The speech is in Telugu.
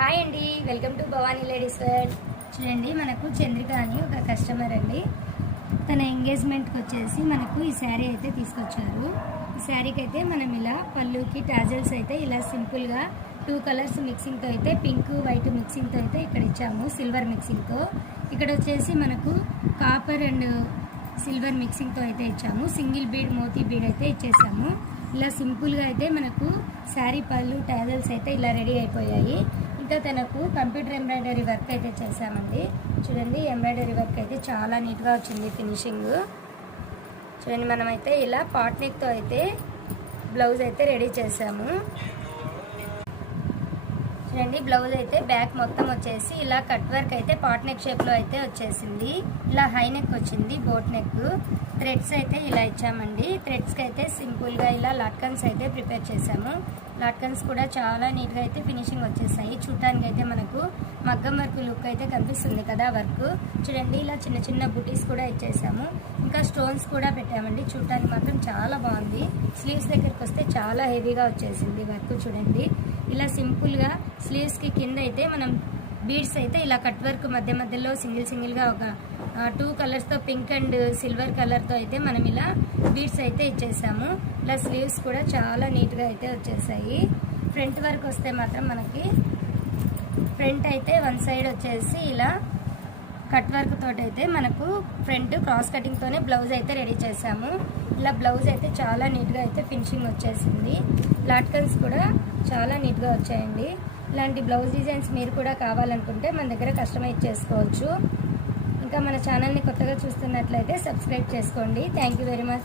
హాయ్ అండి, welcome to Bhavani ladies wear. చూడండి, మనకు చంద్రిక అని ఒక కస్టమర్ అండి. తన ఎంగేజ్మెంట్కి వచ్చేసి మనకు ఈ శారీ అయితే తీసుకొచ్చారు. ఈ శారీకి అయితే మనం ఇలా పళ్ళుకి టాజల్స్ అయితే ఇలా సింపుల్గా 2 కలర్స్ మిక్సింగ్తో అయితే పింక్ వైట్ మిక్సింగ్తో అయితే ఇక్కడ ఇచ్చాము, సిల్వర్ మిక్సింగ్తో. ఇక్కడ వచ్చేసి మనకు కాపర్ అండ్ సిల్వర్ మిక్సింగ్తో అయితే ఇచ్చాము. సింగిల్ బీడ్ మోతీ బీడ్ అయితే ఇచ్చేసాము. ఇలా సింపుల్గా అయితే మనకు శారీ పళ్ళు టాజల్స్ అయితే ఇలా రెడీ అయిపోయాయి. ఇంకా తనకు కంప్యూటర్ ఎంబ్రాయిడరీ వర్క్ అయితే చేసామండి. చూడండి, ఎంబ్రాయిడరీ వర్క్ అయితే చాలా నీట్గా వచ్చింది ఫినిషింగ్. చూడండి, మనమైతే ఇలా పాట్ నెక్తో అయితే బ్లౌజ్ అయితే రెడీ చేసాము. చూడండి, బ్లౌజ్ అయితే బ్యాక్ మొత్తం వచ్చేసి ఇలా కట్ వర్క్ అయితే పాట్ నెక్ షేప్లో అయితే వచ్చేసింది. ఇలా హై నెక్ వచ్చింది, బోట్ నెక్. థ్రెడ్స్ అయితే ఇలా ఇచ్చామండి. థ్రెడ్స్కి అయితే సింపుల్గా ఇలా లట్కన్స్ అయితే ప్రిపేర్ చేసాము. లట్కన్స్ కూడా చాలా నీట్గా అయితే ఫినిషింగ్ వచ్చేసాయి. చూడటానికి అయితే మనకు మగ్గం వర్క్ లుక్ అయితే కనిపిస్తుంది కదా వర్క్. చూడండి, ఇలా చిన్న చిన్న బుటీస్ కూడా ఇచ్చేసాము. ఇంకా స్టోన్స్ కూడా పెట్టామండి. చూడటానికి మాత్రం చాలా బాగుంది. స్లీవ్స్ దగ్గరికి వస్తే చాలా హెవీగా వచ్చేసింది వర్క్. చూడండి, ఇలా సింపుల్గా స్లీవ్స్కి కింద అయితే మనం బీడ్స్ అయితే ఇలా కట్ వర్క్ మధ్య మధ్యలో సింగిల్గా ఒక 2 కలర్స్తో పింక్ అండ్ సిల్వర్ కలర్తో అయితే మనం ఇలా బీడ్స్ అయితే ఇచ్చేసాము. ఇలా స్లీవ్స్ కూడా చాలా నీట్గా అయితే వచ్చేసాయి. ఫ్రంట్ వర్క్ వస్తే మాత్రం మనకి ఫ్రంట్ అయితే 1 సైడ్ వచ్చేసి ఇలా కట్ వర్క్ తోటి అయితే మనకు ఫ్రంట్ క్రాస్ కటింగ్తోనే బ్లౌజ్ అయితే రెడీ చేసాము. ఇలా బ్లౌజ్ అయితే చాలా నీట్గా అయితే ఫినిషింగ్ వచ్చేసింది. లాట్కన్స్ కూడా చాలా నీట్గా వచ్చాయండి. ఇలాంటి బ్లౌజ్ డిజైన్స్ మీరు కూడా కావాలనుకుంటే మన దగ్గర కస్టమైజ్ చేసుకోవచ్చు. ఇంకా మన ఛానల్ని కొత్తగా చూస్తున్నట్లయితే సబ్స్క్రైబ్ చేసుకోండి. Thank you very much.